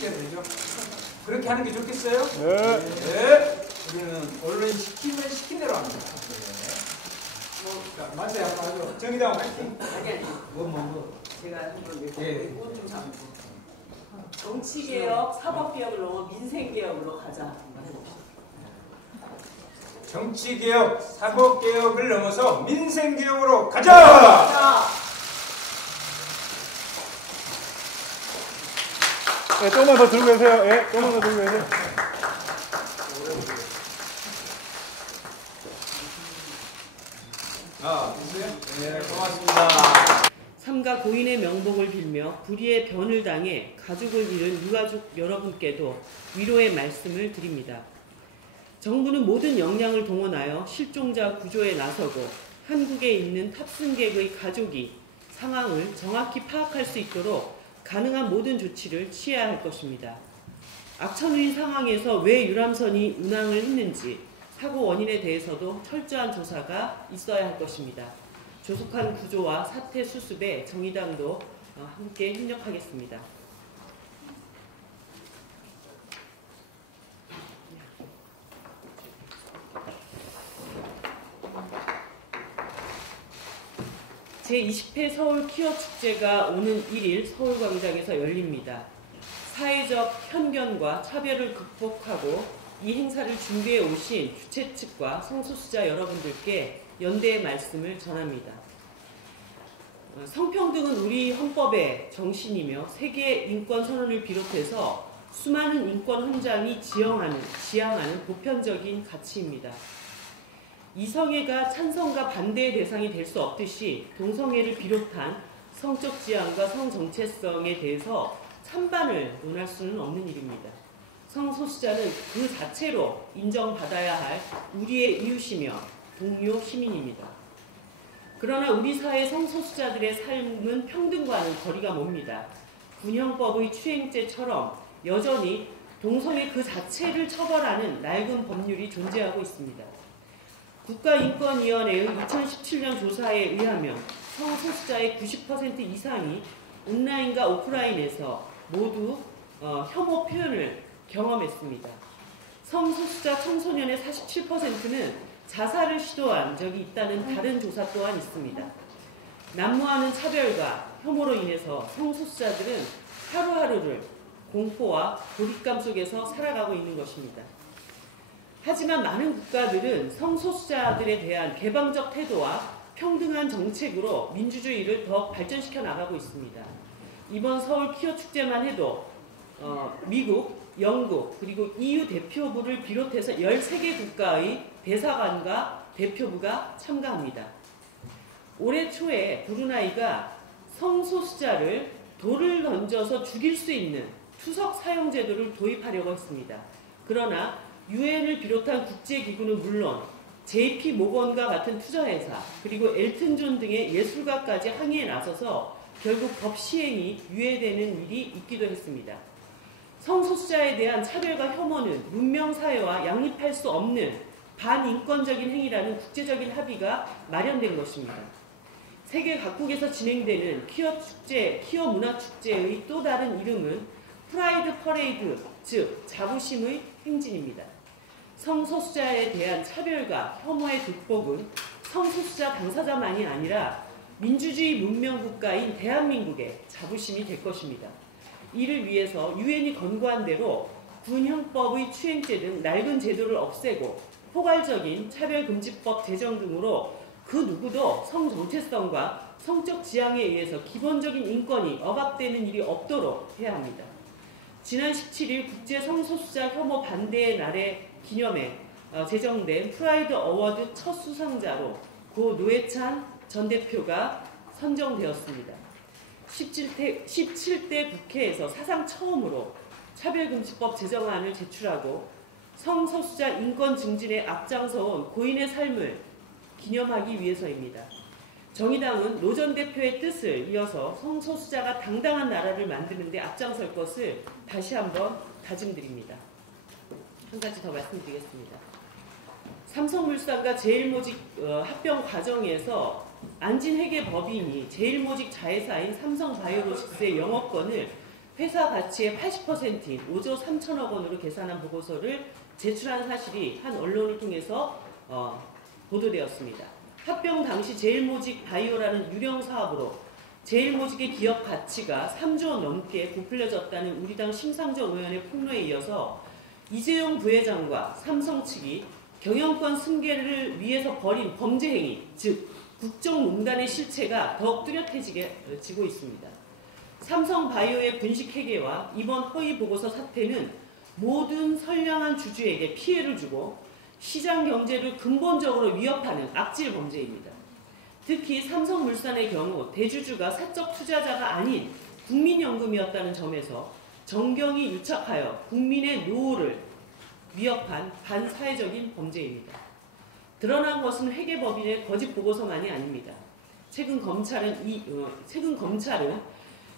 시켜야 되죠. 그렇게 하는 게 좋겠어요? 네. 네. 우리는 언론 시키면 시킨 대로 합니다. 네. 맞아요. 아주 정의당 화이팅. 아니. 제가 한번 좀 잡고. 정치개혁, 사법개혁을 넘어 민생개혁으로 가자. 한번 해봅시다. 정치개혁, 사법개혁을 넘어서 민생개혁으로 가자! 네, 조금만 더 들고 계세요. 예, 조금만 더 들고 계세요. 됐어요? 네, 고맙습니다. 삼가 고인의 명복을 빌며 불의의 변을 당해 가족을 잃은 유가족 여러분께도 위로의 말씀을 드립니다. 정부는 모든 역량을 동원하여 실종자 구조에 나서고 한국에 있는 탑승객의 가족이 상황을 정확히 파악할 수 있도록 가능한 모든 조치를 취해야 할 것입니다. 악천후인 상황에서 왜 유람선이 운항을 했는지 사고 원인에 대해서도 철저한 조사가 있어야 할 것입니다. 조속한 구조와 사태 수습에 정의당도 함께 협력하겠습니다. 제20회 서울 키어 축제가 오는 1일 서울광장에서 열립니다. 사회적 편견과 차별을 극복하고 이 행사를 준비해 오신 주최 측과 성소수자 여러분들께 연대의 말씀을 전합니다. 성평등은 우리 헌법의 정신이며 세계 인권 선언을 비롯해서 수많은 인권 헌장이 지향하는 보편적인 가치입니다. 이성애가 찬성과 반대의 대상이 될 수 없듯이 동성애를 비롯한 성적 지향과 성정체성에 대해서 찬반을 논할 수는 없는 일입니다. 성소수자는 그 자체로 인정받아야 할 우리의 이웃이며 동료 시민입니다. 그러나 우리 사회 성소수자들의 삶은 평등과는 거리가 멉니다. 군형법의 추행죄처럼 여전히 동성애 그 자체를 처벌하는 낡은 법률이 존재하고 있습니다. 국가인권위원회의 2017년 조사에 의하면 성소수자의 90% 이상이 온라인과 오프라인에서 모두 혐오 표현을 경험했습니다. 성소수자 청소년의 47%는 자살을 시도한 적이 있다는 다른 조사 또한 있습니다. 난무하는 차별과 혐오로 인해서 성소수자들은 하루하루를 공포와 고립감 속에서 살아가고 있는 것입니다. 하지만 많은 국가들은 성소수자들에 대한 개방적 태도와 평등한 정책으로 민주주의를 더 발전시켜 나가고 있습니다. 이번 서울 키어 축제만 해도 미국, 영국, 그리고 EU 대표부를 비롯해서 13개 국가의 대사관과 대표부가 참가합니다. 올해 초에 브루나이가 성소수자를 돌을 던져서 죽일 수 있는 투석 사용 제도를 도입하려고 했습니다. 그러나 유엔을 비롯한 국제기구는 물론 JP 모건과 같은 투자회사 그리고 엘튼 존 등의 예술가까지 항의에 나서서 결국 법 시행이 유예되는 일이 있기도 했습니다. 성소수자에 대한 차별과 혐오는 문명사회와 양립할 수 없는 반인권적인 행위라는 국제적인 합의가 마련된 것입니다. 세계 각국에서 진행되는 키어 문화축제의 또 다른 이름은 프라이드 퍼레이드, 즉 자부심의 행진입니다. 성소수자에 대한 차별과 혐오의 극복은 성소수자 당사자만이 아니라 민주주의 문명국가인 대한민국의 자부심이 될 것입니다. 이를 위해서 유엔이 권고한 대로 군형법의 추행죄 등 낡은 제도를 없애고 포괄적인 차별금지법 제정 등으로 그 누구도 성정체성과 성적 지향에 의해서 기본적인 인권이 억압되는 일이 없도록 해야 합니다. 지난 17일 국제성소수자 혐오 반대의 날에 기념해 제정된 프라이드 어워드 첫 수상자로 고 노회찬 전 대표가 선정되었습니다. 17대 국회에서 사상 처음으로 차별금지법 제정안을 제출하고 성소수자 인권 증진에 앞장서온 고인의 삶을 기념하기 위해서입니다. 정의당은 노 전 대표의 뜻을 이어서 성소수자가 당당한 나라를 만드는 데 앞장설 것을 다시 한번 다짐드립니다. 한 가지 더 말씀드리겠습니다. 삼성물산과 제일모직 합병 과정에서 안진회계 법인이 제일모직 자회사인 삼성바이오로직스의 영업권을 회사 가치의 80%인 5조 3천억 원으로 계산한 보고서를 제출한 사실이 한 언론을 통해서 보도되었습니다. 합병 당시 제일모직 바이오라는 유령 사업으로 제일모직의 기업 가치가 3조 넘게 부풀려졌다는 우리 당 심상정 의원의 폭로에 이어서 이재용 부회장과 삼성 측이 경영권 승계를 위해서 벌인 범죄 행위, 즉 국정농단의 실체가 더욱 뚜렷해지고 있습니다. 삼성바이오의 분식회계와 이번 허위 보고서 사태는 모든 선량한 주주에게 피해를 주고 시장 경제를 근본적으로 위협하는 악질 범죄입니다. 특히 삼성물산의 경우 대주주가 사적 투자자가 아닌 국민연금이었다는 점에서 정경이 유착하여 국민의 노후를 위협한 반사회적인 범죄입니다. 드러난 것은 회계법인의 거짓 보고서만이 아닙니다. 최근 검찰은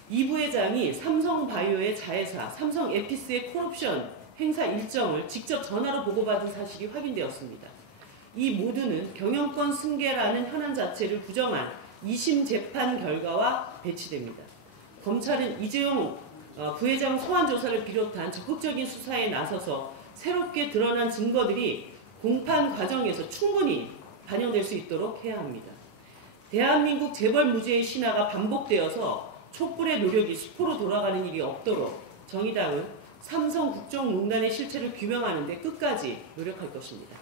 이 부회장이 삼성바이오의 자회사 삼성에피스의 콜옵션 행사 일정을 직접 전화로 보고받은 사실이 확인되었습니다. 이 모두는 경영권 승계라는 현안 자체를 부정한 2심 재판 결과와 배치됩니다. 검찰은 이재용 부회장 소환 조사를 비롯한 적극적인 수사에 나서서 새롭게 드러난 증거들이 공판 과정에서 충분히 반영될 수 있도록 해야 합니다. 대한민국 재벌 무죄의 신화가 반복되어서 촛불의 노력이 수포로 돌아가는 일이 없도록 정의당은 삼성 국정농단의 실체를 규명하는 데 끝까지 노력할 것입니다.